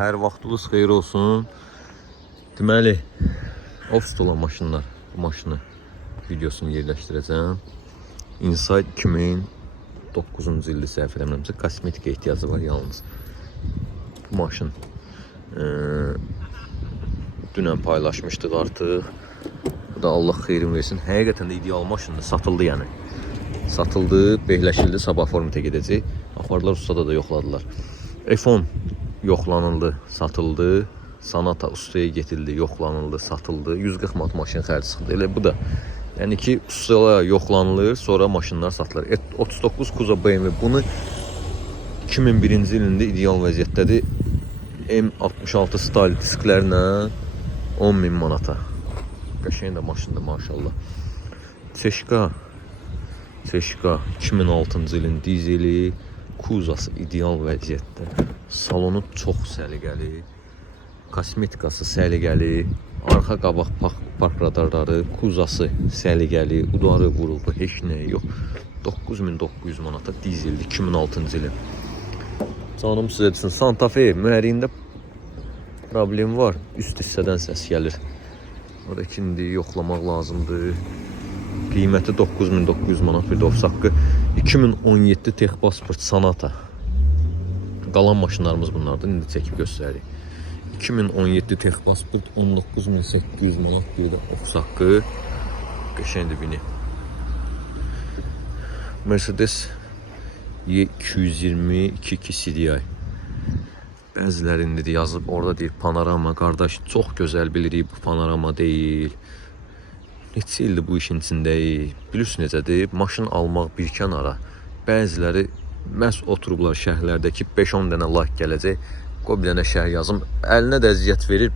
Hər vaxtınız xeyir olsun. Deməli, ofisdə olan maşınlar, bu maşını videosunu yerləşdirəcəm. Insight 2009-cu ildə səhv eləmirəmsə, kosmetika ehtiyacı var yalnız. Bu maşın dünən paylaşmışdıq artıq. Bu da Allah xeyrin versin. Həqiqətən də ideal maşındır, satıldı yəni. Satıldı, beyləşildi, sabah formatə gedəcək. Apardılar, ustada da yoxladılar. F10 yoxlanıldı, satıldı. Sonata ustaya getirildi, yoxlanıldı, satıldı. 140 manat maşın xərci çıxdı. Elə bu da. Yəni ki, ustaya yoxlanılır, sonra maşınlar satılır. 39 Kuza BMW bunu 2001-ci ilində ideal vəziyyətdədir. M66 style disklərlə 10.000 manata. Qəşəng də maşındır maşallah. Çeşka 2006-cı ilin dizeli, Kuzası ideal vəziyyətdə. Salonu çox səliqəli, kosmetikası səliqəli, arxa qabaq park radarları, Kuzası səliqəli, udarı vuruldu, heç nə yox. 9900 manata dizelli 2006-cı ilin. Canım sizə desin, Santa Fe mühərriyində problem var, üst hissədən səs gəlir. Orada indi yoxlamaq lazımdır. Qiyməti 9900 manat, bir də ofis haqqı. 2017 Texpasport Sonata. Qalan maşınlarımız bunlardır, indi çəkib göstəririk. 2017 Texpasport 19800 manat, bir də ofis haqqı. Qəşəngdir bini. Mercedes E220 2.2 CDI. Bəzilərində də yazıb, orada deyir panorama, qardaş, çox gözəl bilirik, bu panorama deyil. Neçə ildir bu işin içindəyik. Bilirsiniz necədir? Maşın almaq bir kənara. Bəziləri məhz oturublar şəhərlərdəki 5-10 dənə like gələcək. Qoy bir dənə şəhər yazım. Əlinə də əziyyət verir.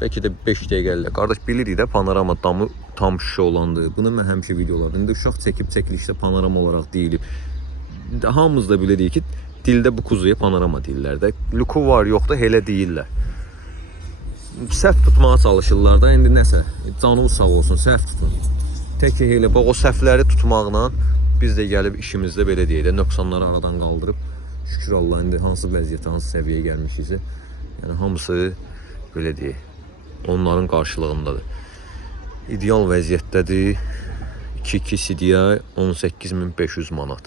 Bəlkə də 5 dəqiqələ. Qardaş bilirik də panorama damı tam şüşə olandı. Bunu mən həmişə videolarda. İndi uşaq çəkib çəkilişdə panorama olaraq deyilib. Hamımız da bilirik ki, dildə bu kuzuya panorama deyirlər də. Luku var, yox da elə deyirlər. Səhv tutmağa çalışırlar da, indi nəsə, canınız sağ olsun, səhv tutun. Tək elə, bax o səhvləri tutmaqla biz də gəlib işimizdə belə deyək də, nöqsanları aradan qaldırıb, şükür Allah, indi hansı vəziyyətə, hansı səviyyəyə gəlmişiksə, yəni hamısı belə deyək, onların qarşılığındadır. İdeal vəziyyətdədir, 2.2 CDI 18500 manat.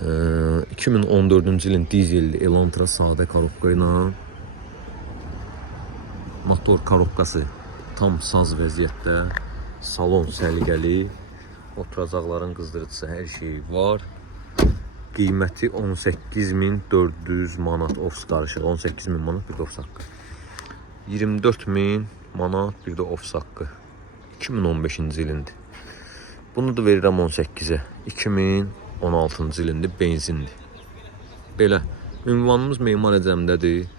2014-cü ilin dizelli Elantra sadə korobka ilə motor korobkası tam saz vəziyyətdə, salon səliqəli, oturacaqların qızdırıcısı, hər şey var. Qiyməti 18400 manat, ofis qarışıq, 18000 manat, bir də ofis haqqı. 24000 manat, bir də ofis haqqı. 2015-ci ilindir. Bunu da verirəm 18-ə. 2016-cı ilindir, benzindir. Belə, ünvanımız Memar Əcəmdədir.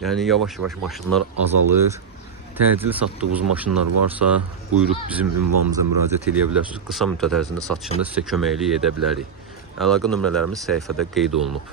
Yəni yavaş-yavaş maşınlar azalır. Təcili satdığımız maşınlar varsa, buyurub bizim ünvanımıza müraciət edə bilərsiniz. Qısa müddət ərzində satışında sizə köməklik edə bilərik. Əlaqə nömrələrimiz səhifədə qeyd olunub.